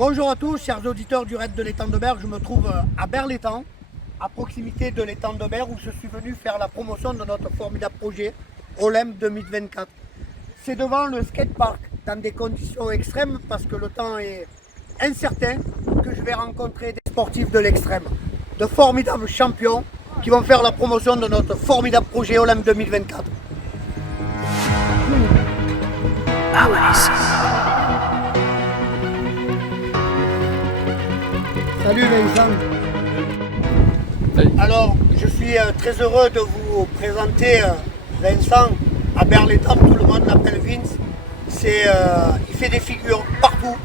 Bonjour à tous, chers auditeurs du Raid de l'étang de Berre. Je me trouve à Berre-l'Étang, à proximité de l'étang de Berre, où je suis venu faire la promotion de notre formidable projet Olympe 2024. C'est devant le skatepark, dans des conditions extrêmes, parce que le temps est incertain, que je vais rencontrer des sportifs de l'extrême, de formidables champions qui vont faire la promotion de notre formidable projet Olympe 2024. Salut Vincent. Salut. Alors, je suis très heureux de vous présenter Vincent à Berre-l'Étang. Tout le monde l'appelle Vince. Il fait des figures partout.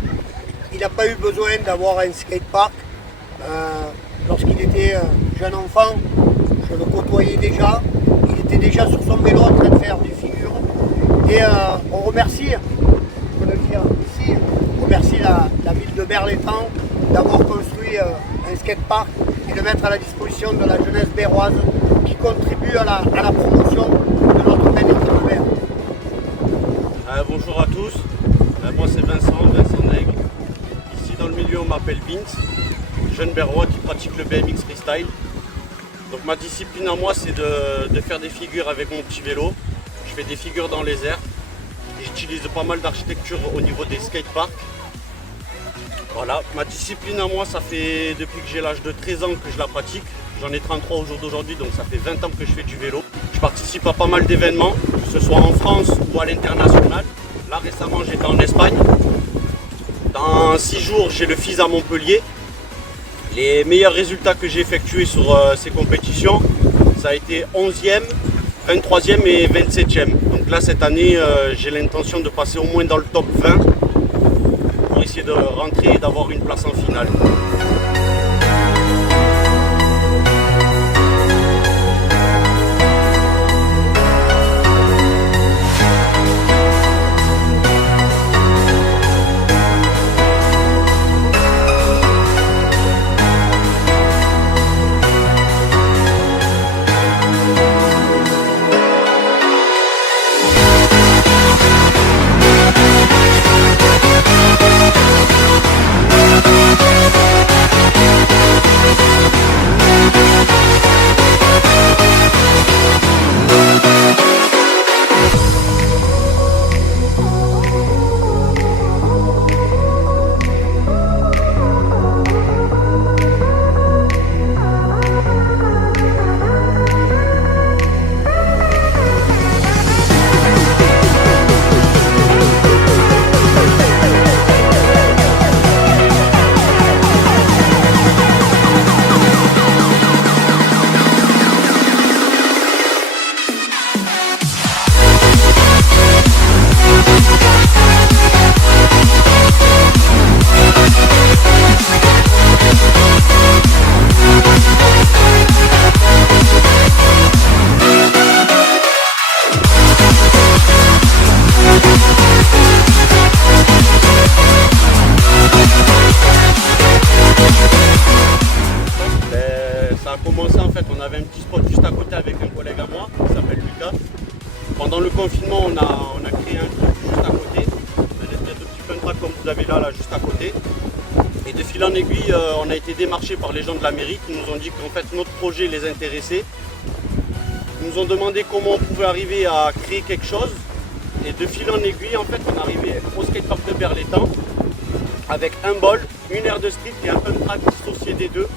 Il n'a pas eu besoin d'avoir un skatepark. Lorsqu'il était jeune enfant, je le côtoyais déjà. Il était déjà sur son vélo en train de faire des figures. Et on remercie, je peux le dire ici, on remercie la ville de Berre-l'Étang d'avoir construit un skatepark et de mettre à la disposition de la jeunesse berroise qui contribue à la promotion de notre belle équipe de Berre. Bonjour à tous, moi c'est Vincent Nègre. Ici dans le milieu on m'appelle Vince, jeune berrois qui pratique le BMX freestyle. Donc ma discipline à moi c'est de faire des figures avec mon petit vélo. Je fais des figures dans les airs. J'utilise pas mal d'architecture au niveau des skateparks. Voilà, ma discipline à moi, ça fait depuis que j'ai l'âge de 13 ans que je la pratique. J'en ai 33 au jour d'aujourd'hui, donc ça fait 20 ans que je fais du vélo. Je participe à pas mal d'événements, que ce soit en France ou à l'international. Là récemment j'étais en Espagne. Dans 6 jours j'ai le FIS à Montpellier. Les meilleurs résultats que j'ai effectués sur ces compétitions, ça a été 11e, 23e et 27e. Donc là cette année j'ai l'intention de passer au moins dans le top 20 pour essayer de rentrer et d'avoir une place en finale. On avait un petit spot juste à côté avec un collègue à moi qui s'appelle Lucas. Pendant le confinement, on a créé un truc juste à côté, un espèce de petit fun track comme vous avez là juste à côté. Et de fil en aiguille, on a été démarché par les gens de la mairie qui nous ont dit qu'en fait notre projet les intéressait. Ils nous ont demandé comment on pouvait arriver à créer quelque chose. Et de fil en aiguille, en fait, on est arrivé au skatepark de Berre-l'Étang avec un bol, une aire de street et un fun track dissocié des deux.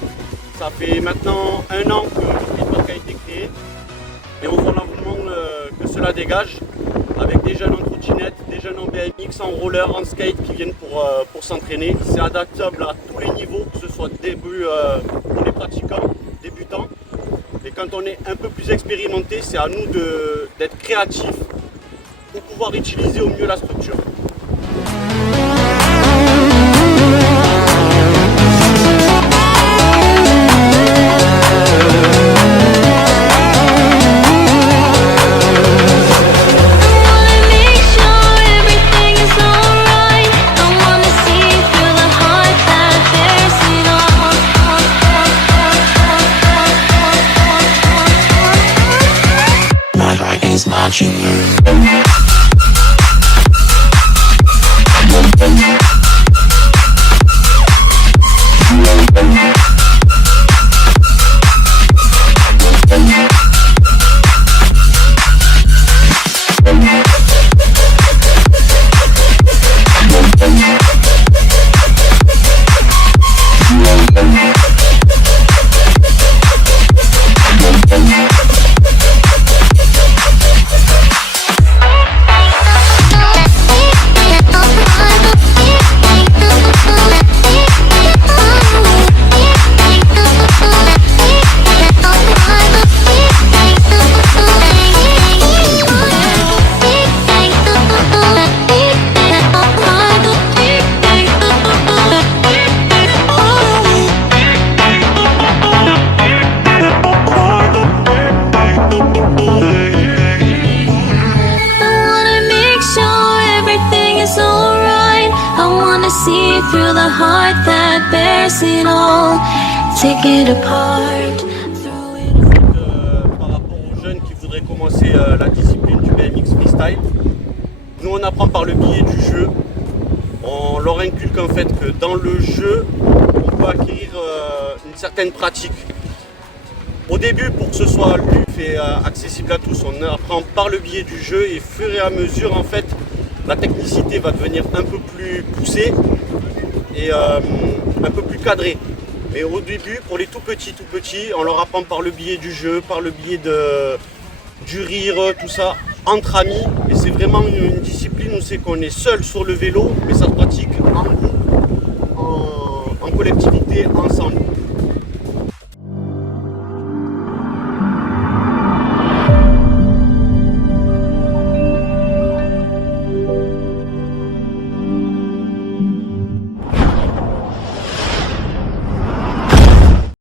Ça fait maintenant 1 an que le skatepark a été créé et on voit l'engouement que cela dégage avec des jeunes en trottinette, des jeunes en BMX, en roller, en skate qui viennent pour s'entraîner. C'est adaptable à tous les niveaux, que ce soit début pour les pratiquants, débutants. Et quand on est un peu plus expérimenté, c'est à nous d'être créatifs pour pouvoir utiliser au mieux la structure. My heart is marching. through the heart that bears it all. Take it apart. Throw it. Par rapport aux jeunes qui voudraient commencer la discipline du BMX freestyle, nous on apprend par le biais du jeu. On leur inculque en fait que dans le jeu, on peut acquérir une certaine pratique. Au début, pour que ce soit lu et accessible à tous, on apprend par le biais du jeu et au fur et à mesure, en fait, la technicité va devenir un peu plus poussée et un peu plus cadrée. Mais au début, pour les tout petits, on leur apprend par le biais du jeu, par le biais du rire, tout ça, entre amis. Et c'est vraiment une discipline où c'est qu'on est seul sur le vélo, mais ça se pratique en collectivité, ensemble.